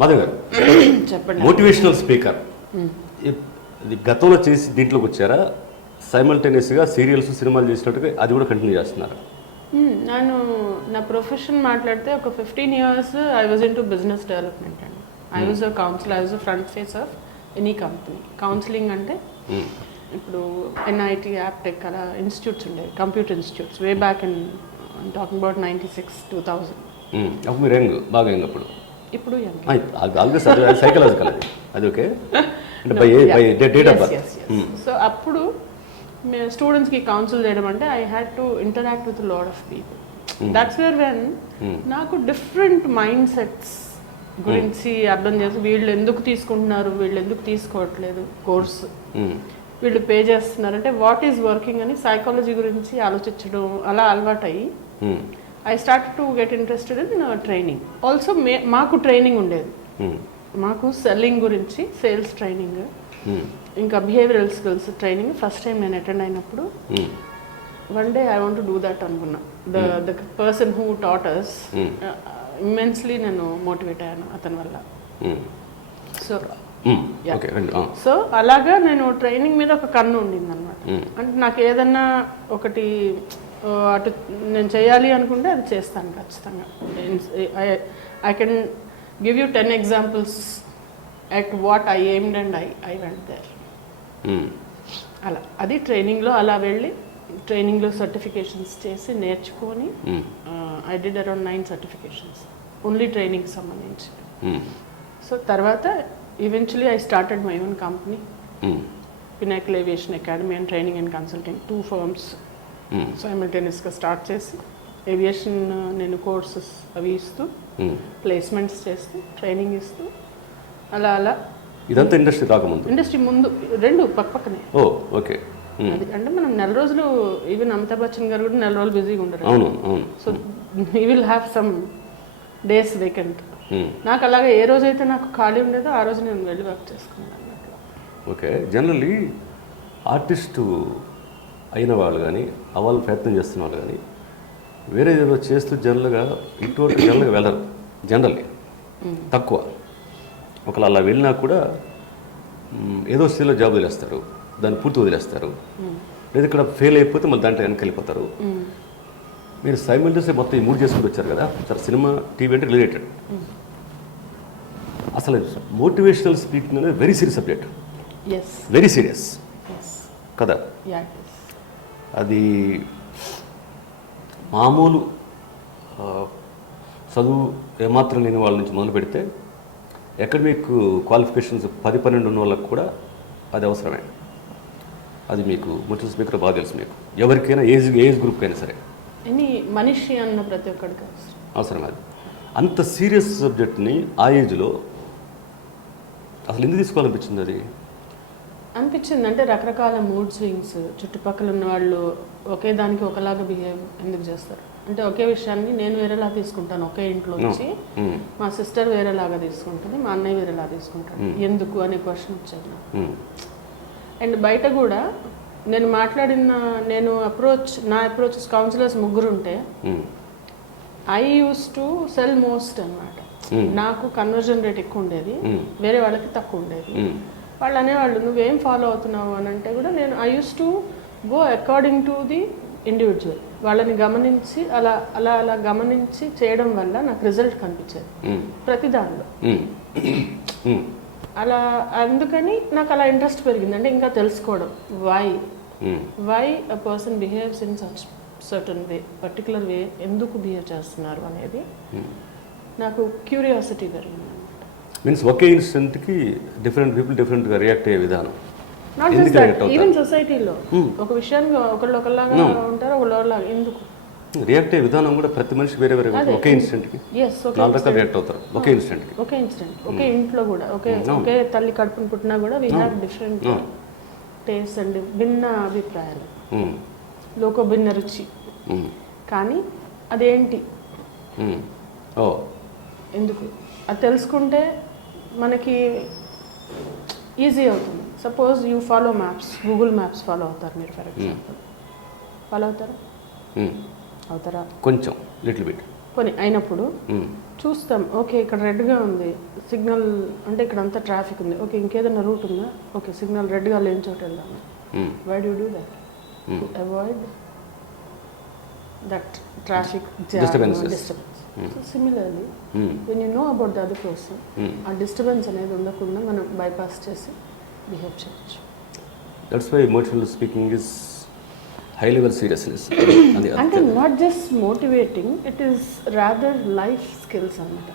మాధవ్ గారు చెప్పండి. Motivational speaker ఇది గతంలో చేసి దీంట్లోకి వచ్చారా? సైమల్టేనియస్గా సీరియల్స్ సినిమాలు చేసినట్టుగా అది కూడా కంటిన్యూ చేస్తున్నారు. నేను నా ప్రొఫెషన్ మాట్లాడితే ఒక fifteen years I was in to business development అండి. I was a council I was a front face of any company counselling అంటే ఇప్పుడు ఎన్ఐటి యాప్టెక్ అలా ఇన్స్టిట్యూట్స్ ఉండేవి computer institutes way back in talking about ninety six two thousand అప్పుడు మీరు బాగా అప్పుడు. ఇప్పుడు young. ఆల్వేస్ అది సైకలాజికల్ అది అది. ఓకే? అంటే by by date of birth. So అప్పుడు మేము స్టూడెంట్స్కి కౌన్సిల్ చేయడం అంటే I had to interact with lot of people that's where when నాకు డిఫరెంట్ మైండ్ సెట్స్ గురించి అర్థం చేసి వీళ్ళు ఎందుకు తీసుకుంటున్నారు వీళ్ళు ఎందుకు తీసుకోవట్లేదు కోర్స్? వీళ్ళు పే చేస్తున్నారు. అంటే వాట్ ఈజ్ వర్కింగ్ అని సైకాలజీ గురించి ఆలోచించడం అలా అలవాటయ్యి I start to get interested in training also మే మాకు ట్రైనింగ్ ఉండేది. మాకు సెల్లింగ్ గురించి సేల్స్ ట్రైనింగ్ ఇంకా behavioural skills training first time నేను అటెండ్ అయినప్పుడు one day I want do that అనుకున్నా. The the person who tutors immensely నేను మోటివేట్ అయ్యాను అతని వల్ల. సో ఆ. సో అలాగా నేను ట్రైనింగ్ మీద ఒక కన్ను ఉండింది అనమాట అంటే నాకు ఏదన్నా ఒకటి అటు నేను చేయాలి అనుకుంటే అది చేస్తాను ఖచ్చితంగా I can give you ten examples at what I aimed and I I went there. అలా అది ట్రైనింగ్లో అలా వెళ్ళి ట్రైనింగ్లో సర్టిఫికేషన్స్ చేసి నేర్చుకొని. I did around nine certifications only training సంబంధించి. సో తర్వాత eventually I started my own company. Pinnacle Aviation Academy and training and consulting two firms. సైమల్టేనియస్గా start చేసి ఏవియేషన్ నేను కోర్సెస్ అవి ఇస్తూ. ప్లేస్మెంట్స్ చేస్తూ ట్రైనింగ్ ఇస్తూ అలా అలా. ఇదంతా ఇండస్ట్రీ రాకముందు? ఇండస్ట్రీ ముందు రెండు పక్క పక్కనే. Oh okay. అది అంటే మనం నెల రోజులు ఈవెన్ అమితాబ్ బచ్చన్ గారు కూడా నెల రోజులు బిజీగా ఉండరు. అవును అవును. So we will have some days vacant. నాకు అలాగే ఏ రోజైతే నాకు ఖాళీ ఉండేదో ఆ రోజు నేను వెళ్ళి వర్క్ చేసుకున్నాను ఓకే. జనరల్లీ ఆర్టిస్టు అయిన వాళ్ళు కానీ అవ్వాలి ప్రయత్నం చేస్తున్న వాళ్ళు కానీ వేరే ఏదో చేస్తూ జనరల్గా ఇటువంటి జనరల్గా వెళ్ళరు. జనరల్లీ. తక్కువ. ఒకవేళ అలా వెళ్ళినా కూడా ఏదో స్థితిలో జాబ్ వదిలేస్తారు దాన్ని పూర్తి వదిలేస్తారు. లేదా ఇక్కడ ఫెయిల్ అయిపోతే మళ్ళీ దాంట్లో వెనక్కి వెళ్ళిపోతారు. మీరు సైమల్టేస్ మొత్తం ఈ మూడు చేసుకుంటూ వచ్చారు కదా సార్ సినిమా టీవీ అంటే రిలేటెడ్. అసలు మోటివేషనల్ స్పీకింగ్ అనేది very serious subject very serious కదా? అది మామూలు చదువు ఏమాత్రం లేని వాళ్ళ నుంచి మొదలు పెడితే అకాడమిక్ క్వాలిఫికేషన్స్ పది పన్నెండు ఉన్న వాళ్ళకి కూడా అది అవసరమే. అది మీకు ముఖ్య స్పీకర్ బాగా తెలుసు మీకు. ఎవరికైనా ఏజ్ ఏజ్ గ్రూప్ అయినా సరే. మనిషి అన్న ప్రతి ఒక్కడికి అవసరం అది. అంత సీరియస్ సబ్జెక్ట్ని ఆ ఏజ్లో అసలు ఎందుకు తీసుకోవాలనిపించింది అది? అనిపించింది అంటే రకరకాల మూడ్ స్వింగ్స్ చుట్టుపక్కల ఉన్న వాళ్ళు ఒకే దానికి ఒకలాగా బిహేవ్ ఎందుకు చేస్తారు అంటే ఒకే విషయాన్ని నేను వేరేలా తీసుకుంటాను ఒకే ఇంట్లో వచ్చి మ్మ్. మా సిస్టర్ వేరేలాగా తీసుకుంటుంది మా అన్నయ్య వేరేలా తీసుకుంటాడు ఎందుకు అనే క్వశ్చన్ మ్మ్. అండ్ బయట కూడా నేను మాట్లాడిన నేను అప్రోచ్ నా అప్రోచ్ కౌన్సిలర్స్ ముగ్గురు ఉంటే. I use to sell most అన్నమాట నాకు కన్వర్జన్ రేట్ ఎక్కువ ఉండేది. వేరే వాళ్ళకి తక్కువ ఉండేది మ్మ్. వాళ్ళు అనేవాళ్ళు నువ్వేం ఫాలో అవుతున్నావు? అని అంటే కూడా నేను I use to go according to the individual వాళ్ళని గమనించి అలా అలా అలా గమనించి చేయడం వల్ల నాకు రిజల్ట్ కనిపించేది. ప్రతి దానిలో. అలా అందుకని నాకు అలా ఇంట్రెస్ట్ పెరిగింది అంటే ఇంకా తెలుసుకోవడం. Why. Why a person behaves in such certain way particular way ఎందుకు బిహేవ్ చేస్తున్నారు అనేది నాకు క్యూరియాసిటీ పెరిగింది. మీన్స్ ఒకే ఇన్సిడెంట్కి డిఫరెంట్ పీపుల్ డిఫరెంట్గా రియాక్ట్ అయ్యే విధానం? ఈవెన్ సొసైటీలో ఒక విషయానికి ఒకళ్ళు ఒకలాగా ఉంటారు ఒకళ్ళు ఎందుకు? రియాక్ట్ అయ్యే విధానం కూడా ప్రతి మనిషి వేరే వేరే ఒకే ఇన్సిడెంట్కి నాలుగు రకాలు రియాక్ట్ అవుతారు. ఒకే ఇన్సిడెంట్కి ఒకే ఇన్సిడెంట్ ఒకే ఇంట్లో కూడా ఒకే ఒకే తల్లి కడుపున పుట్టినా కూడా we have different taste and భిన్న అభిప్రాయాలు. లోక భిన్న రుచి. కానీ అదేంటి? ఓ ఎందుకు? అది తెలుసుకుంటే మనకి ఈజీ అవుతుంది. Suppose you follow maps Google maps follow అవుతారు మీరు ఫర్ ఎగ్జాంపుల్ ఫాలో అవుతారా? మ్మ్. అవుతారా? కొంచెం లిటిల్ బిట్ కొని అయినప్పుడు మ్మ్. చూస్తాం ఓకే ఇక్కడ రెడ్గా ఉంది సిగ్నల్ అంటే ఇక్కడ అంతా ట్రాఫిక్ ఉంది. ఓకే ఇంకేదైనా రూట్ ఉందా? ఓకే సిగ్నల్ రెడ్గా లేని చోట వెళ్దాం. Why do do that Hmm. Avoid that traffic Disturbances. Disturbance so similarly hmm. When you know about the other person hmm. Ah disturbance అనేది ఉండకుండా మనం బైపాస్ చేసి బిహేవ్ చేయొచ్చు that's why motivational speaking is high level seriousness అంటే not just motivating it is rather life skills అనమాట